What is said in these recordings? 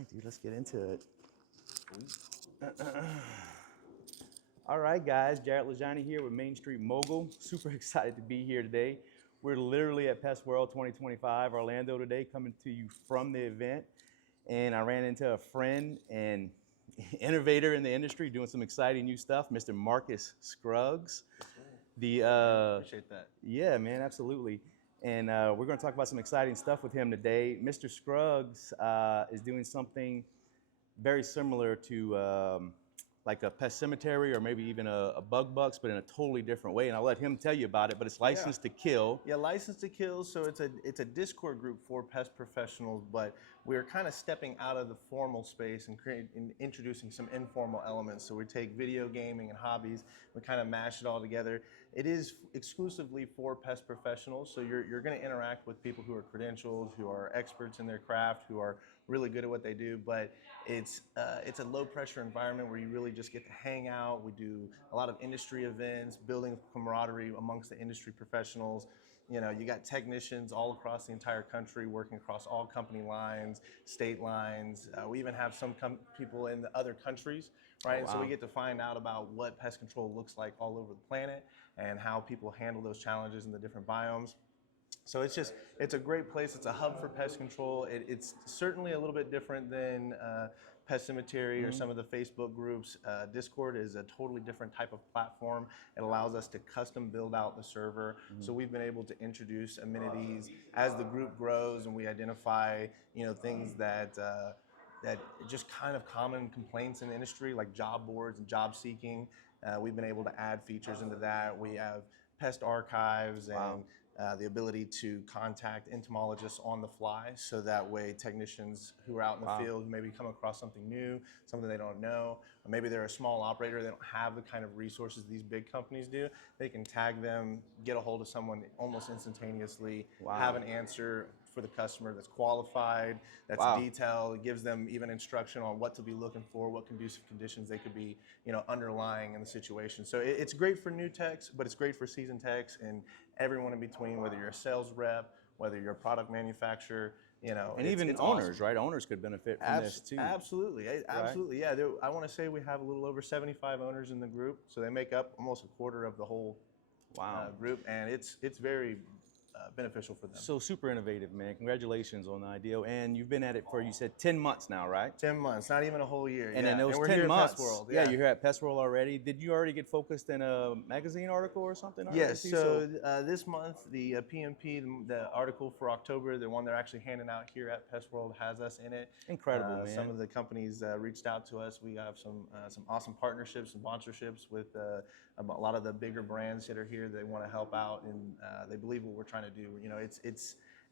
right, dude, let's get into it. All right, guys, Jarrett Lajani here with Main Street Mogul. Super excited to be here today. We're literally at Pest World 2025 Orlando today, coming to you from the event. And I ran into a friend and innovator in the industry doing some exciting new stuff, Mr. Marcus Scruggs. Appreciate that. Yeah, man, absolutely. And we're going to talk about some exciting stuff with him today. Mr. Scruggs is doing something very similar to like a pest cemetery or maybe even a bug bucks, but in a totally different way. And I'll let him tell you about it, but it's licensed to kill. Yeah, License to Kill. So it's a Discord group for pest professionals, but we're kind of stepping out of the formal space and introducing some informal elements. So we take video gaming and hobbies, we kind of mash it all together. It is exclusively for pest professionals, so you're going to interact with people who are credentialed, who are experts in their craft, who are really good at what they do, but it's a low pressure environment where you really just get to hang out. We do a lot of industry events, building camaraderie amongst the industry professionals. You know, you got technicians all across the entire country working across all company lines, state lines. We even have some people in the other countries, right? Oh, And so wow. we get to find out about what pest control looks like all over the planet and how people handle those challenges in the different biomes. So it's a great place. It's a hub for pest control. It's certainly a little bit different than Pest Cemetery or some of the Facebook groups. Discord is a totally different type of platform. It allows us to custom build out the server. So we've been able to introduce amenities as the group grows, and we identify things that just kind of common complaints in the industry, like job boards and job seeking. We've been able to add features into that. We have pest archives and the ability to contact entomologists on the fly, so that way technicians who are out in the field maybe come across something new, something they don't know, or maybe they're a small operator, they don't have the kind of resources these big companies do. They can tag them, get a hold of someone almost instantaneously, have an answer for the customer that's qualified, that's detailed. It gives them even instruction on what to be looking for, what conducive conditions they could be, underlying in the situation. So it's great for new techs, but it's great for seasoned techs and everyone in between, whether you're a sales rep, whether you're a product manufacturer, And even owners, awesome. Right? Owners could benefit from this too. Absolutely, absolutely. Yeah, I want to say we have a little over 75 owners in the group, so they make up almost a quarter of the whole group, and it's very beneficial for them. So super innovative, man. Congratulations on the idea. And you've been at it for, you said, 10 months now, right? 10 months, not even a whole year. And in those 10 months, you're here at Pest World already. Did you already get focused in a magazine article or something? Yes, so this month, the PMP, the article for October, the one they're actually handing out here at Pest World, has us in it. Incredible, man. Some of the companies reached out to us. We have some awesome partnerships and sponsorships with a lot of the bigger brands that are here. They want to help out, and they believe what we're trying to do.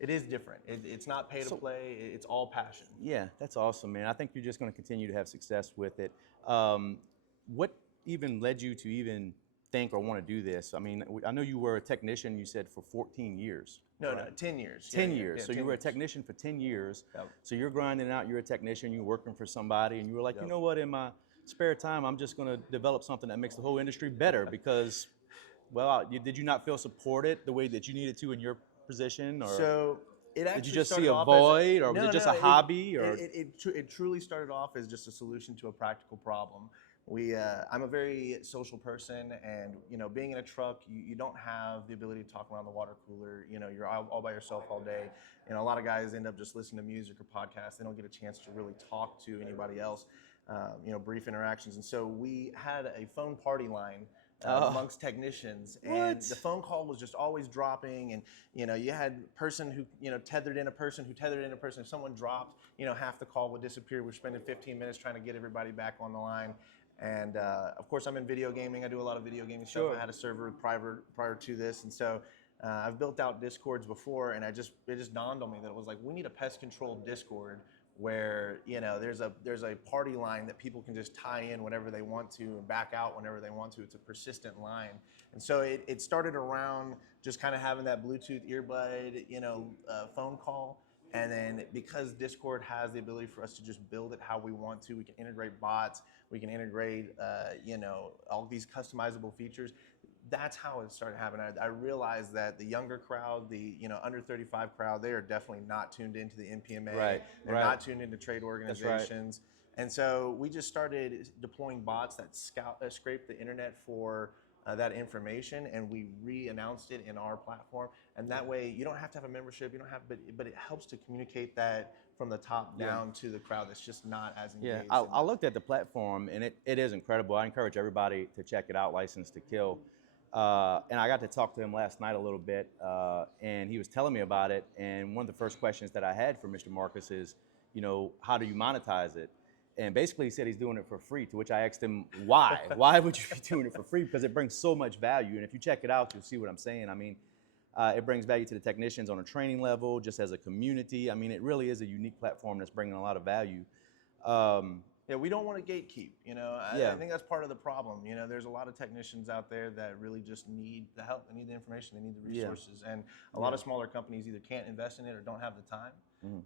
It is different. It's not pay to play. It's all passion. Yeah, that's awesome, man. I think you're just going to continue to have success with it. What even led you to even think or want to do this? I mean, I know you were a technician, you said, for 14 years. No, 10 years. 10 years. So you were a technician for 10 years. Yep. So you're grinding out, you're a technician, you're working for somebody, and you were like, you know what, in my spare time, I'm just going to develop something that makes the whole industry better because, well, did you not feel supported the way that you needed to in your position? Or so it actually did you just see a void, or was it just a hobby? It truly started off as just a solution to a practical problem. I'm a very social person, and being in a truck, you don't have the ability to talk around the water cooler. You're all by yourself all day. A lot of guys end up just listening to music or podcasts. They don't get a chance to really talk to anybody else. Brief interactions, and so we had a phone party line amongst technicians, and the phone call was just always dropping, and you had person who tethered in a person who tethered in a person. If someone dropped, half the call would disappear. We're spending 15 minutes trying to get everybody back on the line. And of course, I'm in video gaming. I do a lot of video gaming stuff. I had a server prior to this, and so I've built out Discords before, and it just dawned on me that it was like, we need a pest control Discord where there's a party line that people can just tie in whenever they want to and back out whenever they want to. It's a persistent line, and so it started around just kind of having that Bluetooth earbud, phone call. And then because Discord has the ability for us to just build it how we want to, we can integrate bots, we can integrate all these customizable features. that's how it started happening. I realized that the younger crowd, the under 35 crowd, they are definitely not tuned into the NPMA. Right, They're right. not tuned into trade That's right. organizations. And so we just started deploying bots that scrape the internet for that information, and we re-announced it in our platform. And that way, you don't have to have a membership. You don't have, but it helps to communicate that from the top down to the crowd that's just not as Yeah, engaged. I looked at the platform and it is incredible. I encourage everybody to check it out, License to Kill. And I got to talk to him last night a little bit, and he was telling me about it. And one of the first questions that I had for Mr. Marcus is, how do you monetize it? And basically he said he's doing it for free, to which I asked him, why? Why would you be doing it for free? Because it brings so much value. And if you check it out, you'll see what I'm saying. I mean, it brings value to the technicians on a training level, just as a community. I mean, it really is a unique platform that's bringing a lot of value. Yeah, we don't want to gatekeep. I think that's part of the problem. There's a lot of technicians out there that really just need the help. They need the information. They need the resources. And a lot of smaller companies either can't invest in it or don't have the time.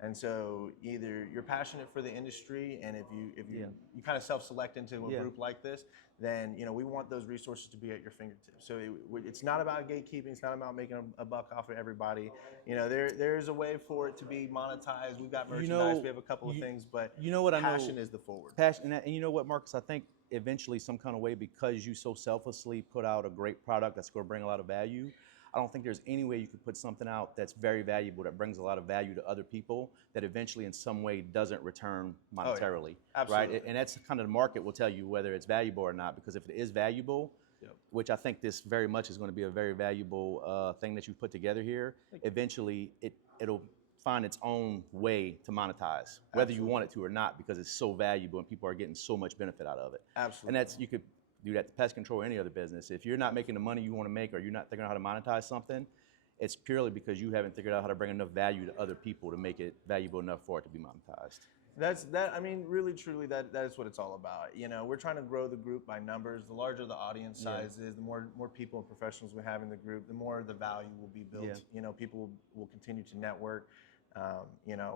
And so either you're passionate for the industry, and if you kind of self-select into a group like this, then we want those resources to be at your fingertips. So it's not about gatekeeping. It's not about making a buck off of everybody. There's a way for it to be monetized. We've got merchandise. We have a couple of things, but passion is the forward. Passion, and you know what, Marcus? I think eventually, some kind of way, because you so selflessly put out a great product that's going to bring a lot of value, I don't think there's any way you could put something out that's very valuable, that brings a lot of value to other people, that eventually in some way doesn't return monetarily. Absolutely. Right? And that's kind of the market will tell you whether it's valuable or not, because if it is valuable, which I think this very much is going to be a very valuable thing that you put together here, eventually it'll find its own way to monetize, whether you want it to or not, because it's so valuable and people are getting so much benefit out of it. Absolutely. And you could do that to pest control or any other business. If you're not making the money you want to make, or you're not figuring out how to monetize something, it's purely because you haven't figured out how to bring enough value to other people to make it valuable enough for it to be monetized. I mean, really, truly, that is what it's all about. We're trying to grow the group by numbers. The larger the audience size is, the more people and professionals we have in the group, the more the value will be built. People will continue to network.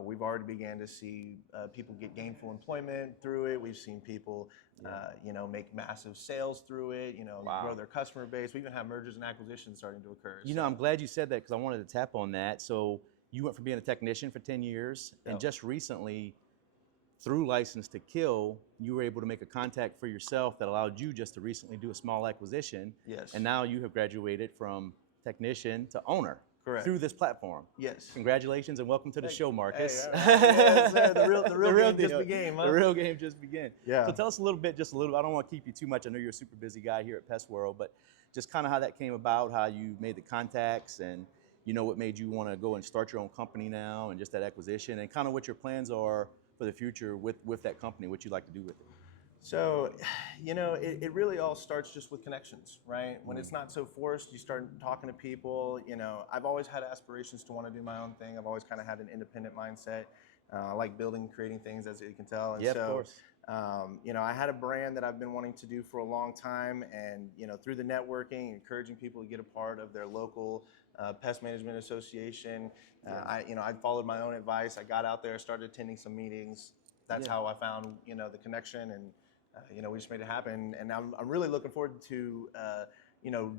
We've already began to see people get gainful employment through it. We've seen people, make massive sales through it, grow their customer base. We even have mergers and acquisitions starting to occur. I'm glad you said that, because I wanted to tap on that. So you went from being a technician for 10 years, and just recently, through License to Kill, you were able to make a contact for yourself that allowed you just to recently do a small acquisition. Yes. And now you have graduated from technician to owner. Correct. Through this platform. Yes. Congratulations and welcome to the show, Marcus. Yes, the real game just began, huh? The real game just began. Yeah. So tell us a little bit, I don't want to keep you too much. I know you're a super busy guy here at Pest World, but just kind of how that came about, how you made the contacts, and what made you want to go and start your own company now, and just that acquisition, and kind of what your plans are for the future with that company, what you'd like to do with it. So, it really all starts just with connections, right? When it's not so forced, you start talking to people. I've always had aspirations to want to do my own thing. I've always kind of had an independent mindset. I like building, creating things, as you can tell. And of course. I had a brand that I've been wanting to do for a long time, and through the networking, encouraging people to get a part of their local pest management association. I followed my own advice. I got out there, started attending some meetings. That's how I found the connection, and we just made it happen. And I'm really looking forward to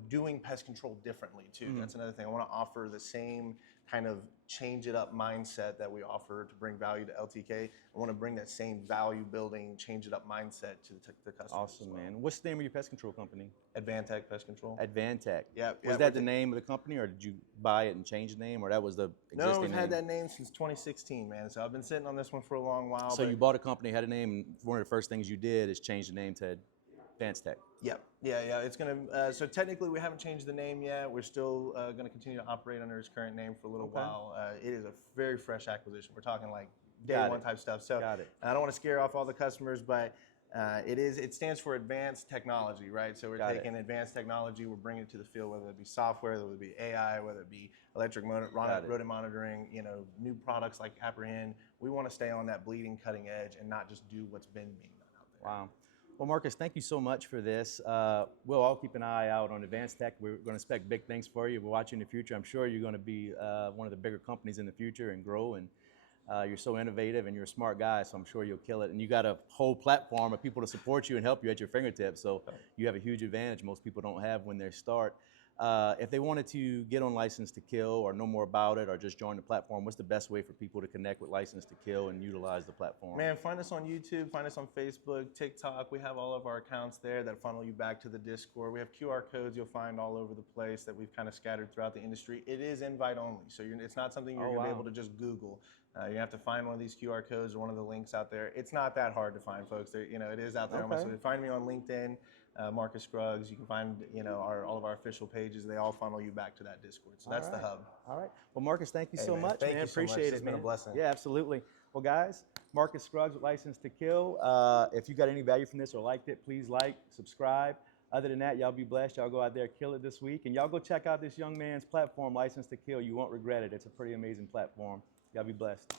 doing pest control differently too. That's another thing. I want to offer the same kind of change it up mindset that we offer to bring value to LTK. I want to bring that same value building, change it up mindset to the customers. Awesome, man. What's the name of your pest control company? Advantech Pest Control. Advantech. Yeah. Was that the name of the company, or did you buy it and change the name, or that was the existing name? No, we've had that name since 2016, man. So I've been sitting on this one for a long while. So you bought a company, had a name, and one of the first things you did is change the name to Advantech. Yep. Yeah. It's gonna. So technically, we haven't changed the name yet. We're still going to continue to operate under its current name for a little while. It is a very fresh acquisition. We're talking like day one type stuff. So I don't want to scare off all the customers, but it stands for advanced technology, right? So we're taking advanced technology, we're bringing it to the field, whether it be software, whether it be AI, whether it be electric rodent monitoring, new products like Apprehend. We want to stay on that bleeding cutting edge and not just do what's been being done out there. Wow. Well, Marcus, thank you so much for this. We'll all keep an eye out on Advantech. We're going to expect big things for you. We're watching the future. I'm sure you're going to be one of the bigger companies in the future and grow. And You're so innovative and you're a smart guy, so I'm sure you'll kill it. And you got a whole platform of people to support you and help you at your fingertips. So you have a huge advantage most people don't have when they start. If they wanted to get on License to Kill or know more about it or just join the platform, what's the best way for people to connect with License to Kill and utilize the platform? Man, find us on YouTube, find us on Facebook, TikTok. We have all of our accounts there that funnel you back to the Discord. We have QR codes you'll find all over the place that we've kind of scattered throughout the industry. It is invite only, so it's not something you're going to be able to just Google. You have to find one of these QR codes or one of the links out there. It's not that hard to find, folks. It is out there. Okay. So find me on LinkedIn, Marcus Scruggs. You can find all of our official pages. They all funnel you back to that Discord. So that's the hub. All right. Well, Marcus, thank you Hey, so man, much, thank man. you so much. Appreciate it, It's been a blessing. Yeah, absolutely. Well, guys, Marcus Scruggs with License to Kill. If you got any value from this or liked it, please like, subscribe. Other than that, y'all be blessed. Y'all go out there, kill it this week. And y'all go check out this young man's platform, License to Kill. You won't regret it. It's a pretty amazing platform. Y'all be blessed.